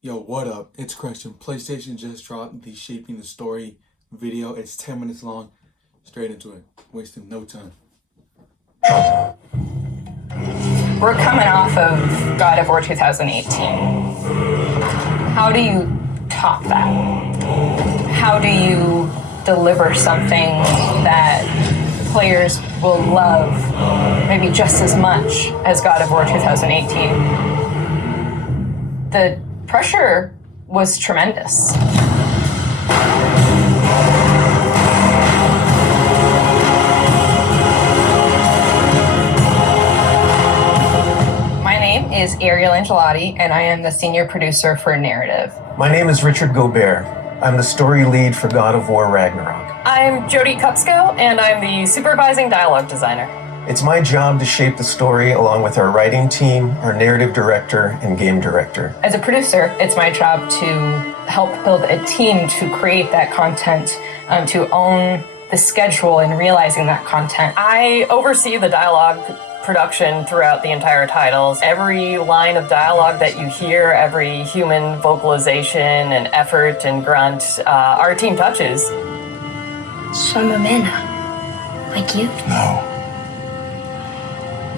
Yo, what up? It's Christian. PlayStation just dropped the Shaping the Story video. It's 10 minutes long. Straight into it. Wasting no time. We're coming off of God of War 2018. How do you top that? How do you deliver something that players will love maybe just as much as God of War 2018? The pressure was tremendous. My name is Ariel Angelotti, and I am the senior producer for narrative. My name is Richard Gobert. I'm the story lead for God of War Ragnarok. I'm Jody Kupsko, and I'm the supervising dialogue designer. It's my job to shape the story along with our writing team, our narrative director, and game director. As a producer, it's my job to help build a team to create that content, to own the schedule and realizing that content. I oversee the dialogue production throughout the entire titles. Every line of dialogue that you hear, every human vocalization and effort and grunt, our team touches. So I'm a man now, like you? No.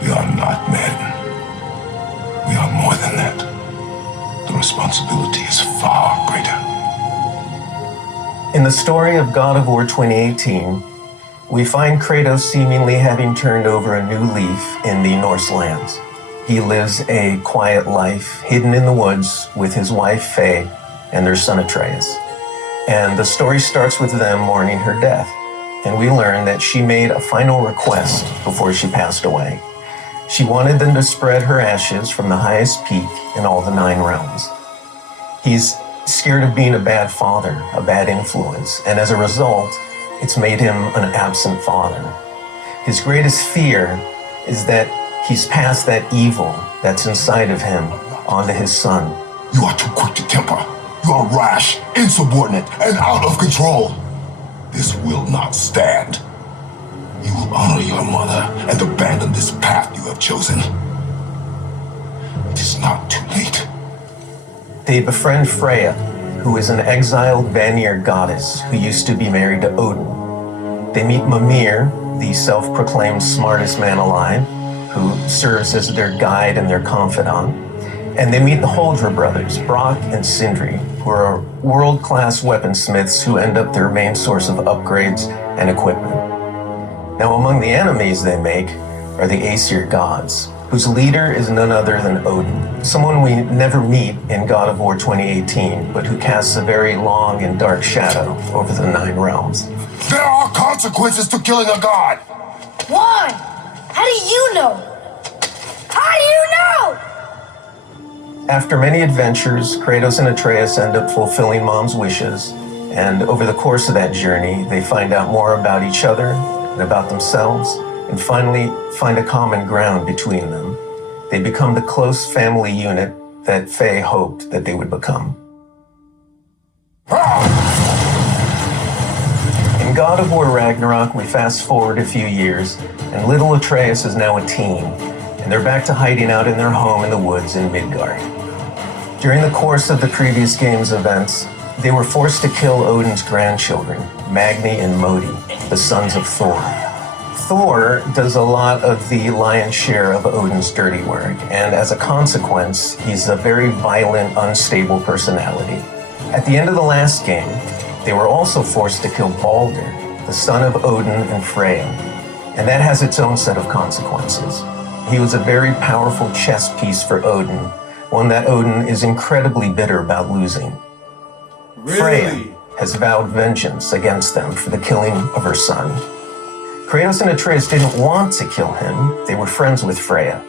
We are not men. We are more than that. The responsibility is far greater. In the story of God of War 2018, we find Kratos seemingly having turned over a new leaf in the Norse lands. He lives a quiet life, hidden in the woods with his wife Faye and their son Atreus. And the story starts with them mourning her death, and we learn that she made a final request before she passed away. She wanted them to spread her ashes from the highest peak in all the 9 realms. He's scared of being a bad father, a bad influence, and as a result, it's made him an absent father. His greatest fear is that he's passed that evil that's inside of him onto his son. You are too quick to temper. You are rash, insubordinate, and out of control. This will not stand. You will honor your mother and abandon this path you have chosen. It is not too late. They befriend Freya, who is an exiled Vanir goddess who used to be married to Odin. They meet Mimir, the self-proclaimed smartest man alive, who serves as their guide and their confidant. And they meet the Holdra brothers, Brock and Sindri, who are world-class weaponsmiths who end up their main source of upgrades and equipment. Now, among the enemies they make are the Aesir gods, whose leader is none other than Odin, someone we never meet in God of War 2018, but who casts a very long and dark shadow over the 9 realms. There are consequences to killing a god! Why? How do you know? How do you know? After many adventures, Kratos and Atreus end up fulfilling Mom's wishes, and over the course of that journey, they find out more about each other and about themselves, and finally find a common ground between them. They become the close family unit that Faye hoped that they would become. In God of War Ragnarok, we fast forward a few years, and little Atreus is now a teen, and they're back to hiding out in their home in the woods in Midgard. During the course of the previous game's events, they were forced to kill Odin's grandchildren, Magni and Modi, the sons of Thor. Thor does a lot of the lion's share of Odin's dirty work, and as a consequence, he's a very violent, unstable personality. At the end of the last game, they were also forced to kill Balder, the son of Odin and Freya, and that has its own set of consequences. He was a very powerful chess piece for Odin, one that Odin is incredibly bitter about losing. Really? Freya has vowed vengeance against them for the killing of her son. Kratos and Atreus didn't want to kill him. They were friends with Freya.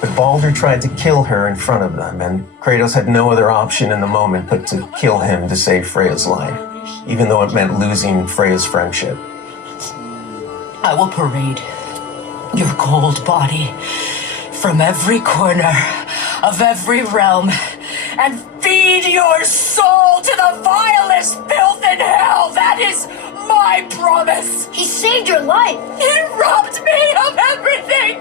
But Balder tried to kill her in front of them, and Kratos had no other option in the moment but to kill him to save Freya's life, even though it meant losing Freya's friendship. I will parade your cold body from every corner of every realm and feed your soul to the vilest filth in hell. That is my promise. He saved your life. He robbed me of everything.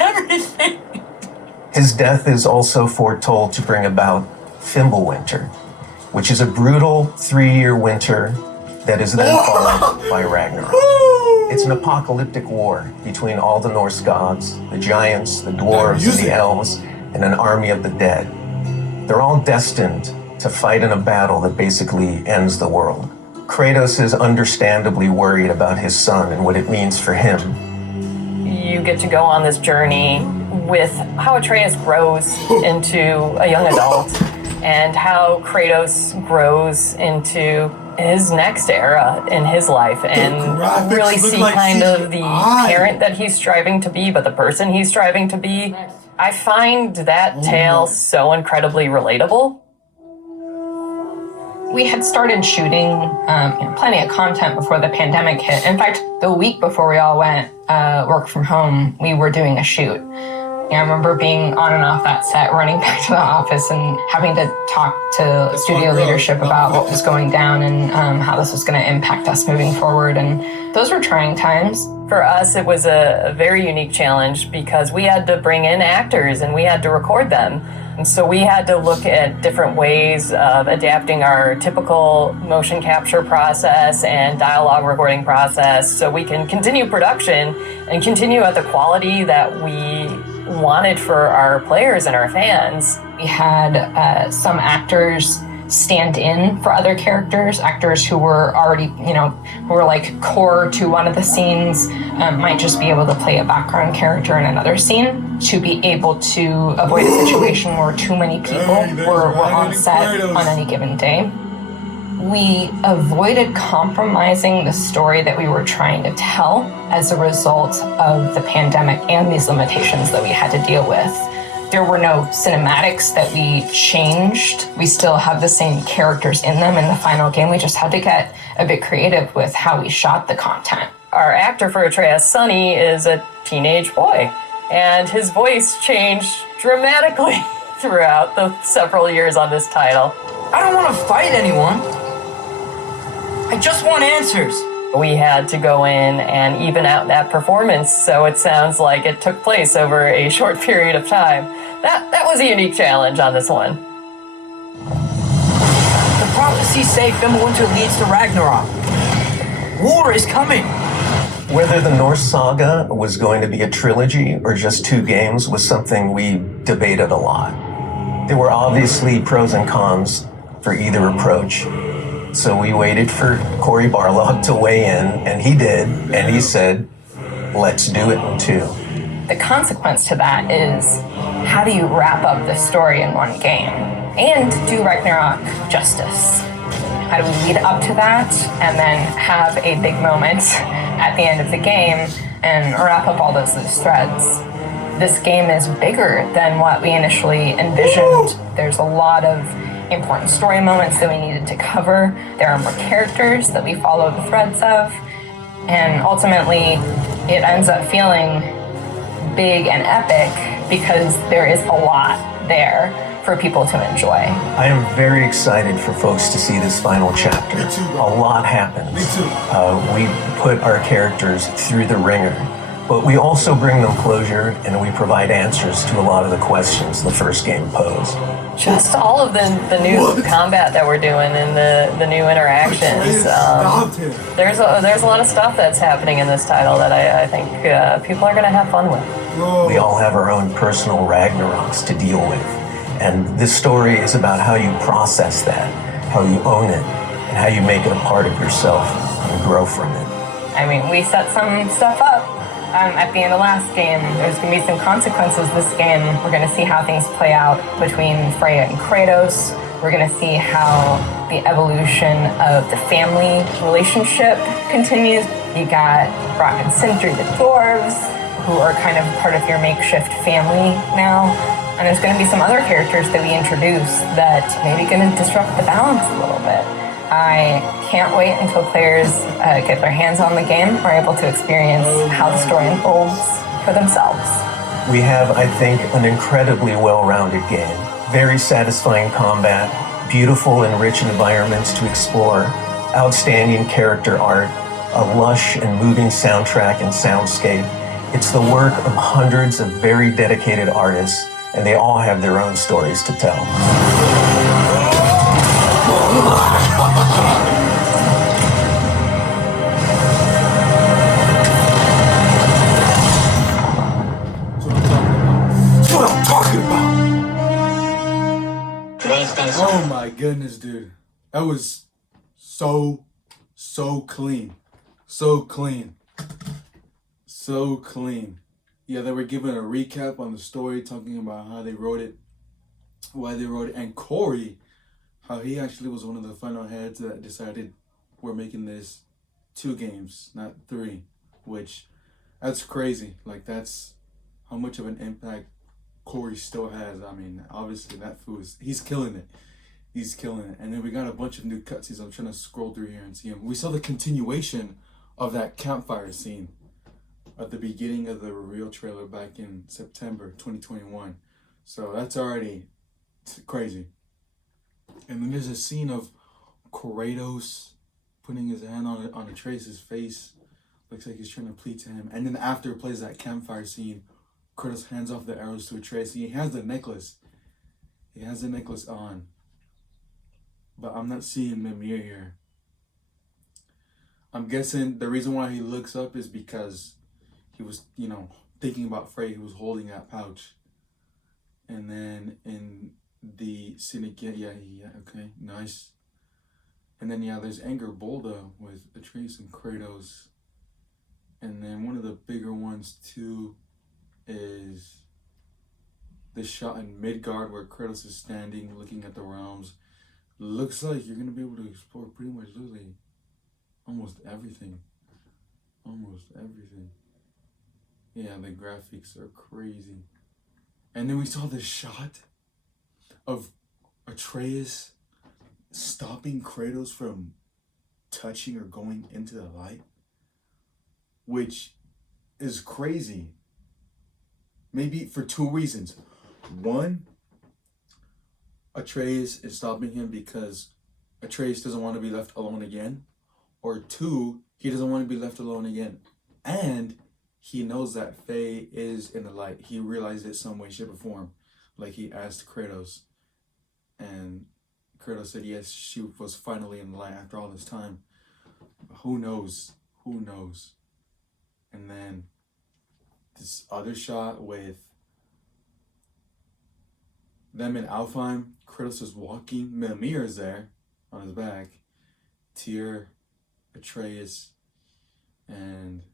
everything. His death is also foretold to bring about Fimbulwinter, which is a brutal 3-year winter that is then followed by Ragnarok. It's an apocalyptic war between all the Norse gods, the giants, the dwarves, and the elves, and an army of the dead. They're all destined to fight in a battle that basically ends the world. Kratos is understandably worried about his son and what it means for him. You get to go on this journey with how Atreus grows into a young adult and how Kratos grows into his next era in his life, and really see kind of the parent that he's striving to be, but the person he's striving to be. I find that tale so incredibly relatable. We had started shooting plenty of content before the pandemic hit. In fact, the week before we all went work from home, we were doing a shoot. I remember being on and off that set, running back to the office and having to talk to studio leadership about what was going down and how this was going to impact us moving forward. And those were trying times. For us, it was a very unique challenge because we had to bring in actors and we had to record them. And so we had to look at different ways of adapting our typical motion capture process and dialogue recording process so we can continue production and continue at the quality that we wanted for our players and our fans. We had some actors stand in for other characters, actors who were already, who were like core to one of the scenes, might just be able to play a background character in another scene to be able to avoid a situation where too many people were on set on any given day. We avoided compromising the story that we were trying to tell as a result of the pandemic and these limitations that we had to deal with. There were no cinematics that we changed. We still have the same characters in them in the final game. We just had to get a bit creative with how we shot the content. Our actor for Atreus, Sonny, is a teenage boy, and his voice changed dramatically throughout the several years on this title. I don't want to fight anyone. I just want answers. We had to go in and even out that performance so it sounds like it took place over a short period of time. That was a unique challenge on this one. The prophecies say Fimbulwinter leads to Ragnarok. War is coming. Whether the Norse saga was going to be a trilogy or just 2 games was something we debated a lot. There were obviously pros and cons for either approach. So we waited for Cory Barlog to weigh in, and he did, and he said, let's do it in 2. The consequence to that is, how do you wrap up the story in one game and do Ragnarok justice? How do we lead up to that and then have a big moment at the end of the game and wrap up all those loose threads? This game is bigger than what we initially envisioned. There's a lot of important story moments that we needed to cover. There are more characters that we follow the threads of. And ultimately, it ends up feeling big and epic because there is a lot there for people to enjoy. I am very excited for folks to see this final chapter. Me too, A bro. lot happens. Me too. We put our characters through the ringer, but we also bring them closure and we provide answers to a lot of the questions the first game posed. Just all of the new combat that we're doing and the new interactions. Stopped him. There's a lot of stuff that's happening in this title that I think people are going to have fun with. Bro. We all have our own personal Ragnaroks to deal with. And this story is about how you process that, how you own it, and how you make it a part of yourself and grow from it. I mean, we set some stuff up at the end of last game. There's going to be some consequences this game. We're going to see how things play out between Freya and Kratos. We're going to see how the evolution of the family relationship continues. You got Brock and Sindri, the dwarves, who are kind of part of your makeshift family now. And there's going to be some other characters that we introduce that maybe going to disrupt the balance a little bit. I can't wait until players get their hands on the game, are able to experience how the story unfolds for themselves. We have, I think, an incredibly well-rounded game. Very satisfying combat, beautiful and rich environments to explore, outstanding character art, a lush and moving soundtrack and soundscape, It's the work of hundreds of very dedicated artists, and they all have their own stories to tell. That's what I'm talking about. Oh my goodness, dude. That was so clean. So clean. So clean. Yeah, they were giving a recap on the story, talking about how they wrote it, why they wrote it, and Corey, how he actually was one of the final heads that decided we're making this 2 games, not 3, which that's crazy. Like, that's how much of an impact Corey still has. I mean, obviously that fool he's killing it. He's killing it. And then we got a bunch of new cutscenes. I'm trying to scroll through here and see them. We saw the continuation of that campfire scene at the beginning of the reveal trailer back in September 2021. So that's already crazy. And then there's a scene of Kratos putting his hand on Atreus' face. Looks like he's trying to plead to him. And then after it plays that campfire scene, Kratos hands off the arrows to Atreus. He has the necklace. He has the necklace on. But I'm not seeing Mimir here. I'm guessing the reason why he looks up is because he was, thinking about Frey. He was holding that pouch. And then in the scene again, yeah, okay, nice. And then, there's Anger Bolda with Atreus and Kratos. And then one of the bigger ones, too, is the shot in Midgard where Kratos is standing, looking at the realms. Looks like you're going to be able to explore pretty much literally almost everything. Almost everything. Yeah, the graphics are crazy. And then we saw this shot of Atreus stopping Kratos from touching or going into the light, which is crazy. Maybe for 2 reasons. One, Atreus is stopping him because Atreus doesn't want to be left alone again. Or 2, he doesn't want to be left alone again. And he knows that Faye is in the light. He realized it some way, shape, or form. Like he asked Kratos. And Kratos said yes, she was finally in the light after all this time. Who knows? Who knows? And then this other shot with them in Alfheim. Kratos is walking. Mimir is there on his back. Tyr, Atreus, and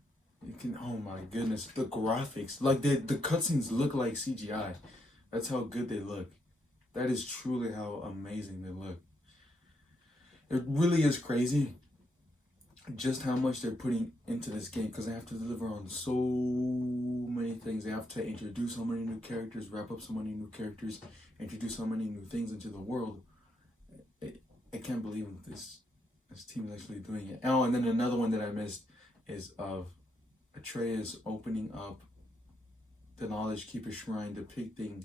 you can, oh my goodness, the graphics. Like the cutscenes look like CGI. That's how good they look. That is truly how amazing they look. It really is crazy just how much they're putting into this game, because they have to deliver on so many things. They have to introduce so many new characters, wrap up so many new characters, introduce so many new things into the world. I can't believe this team is actually doing it. Oh, and then another one that I missed is of Atreus opening up the Knowledge Keeper Shrine depicting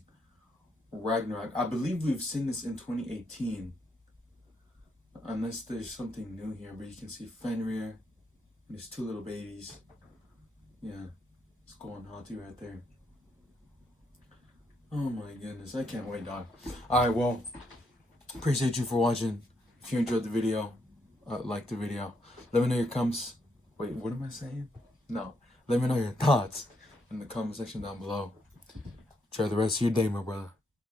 Ragnarok. I believe we've seen this in 2018. Unless there's something new here, but you can see Fenrir and his 2 little babies. Yeah, it's going Hati right there. Oh my goodness, I can't wait, dog. Alright, well, appreciate you for watching. If you enjoyed the video, like the video. Let me know your comments. Wait, what am I saying? No. Let me know your thoughts in the comment section down below. Try the rest of your day, my brother.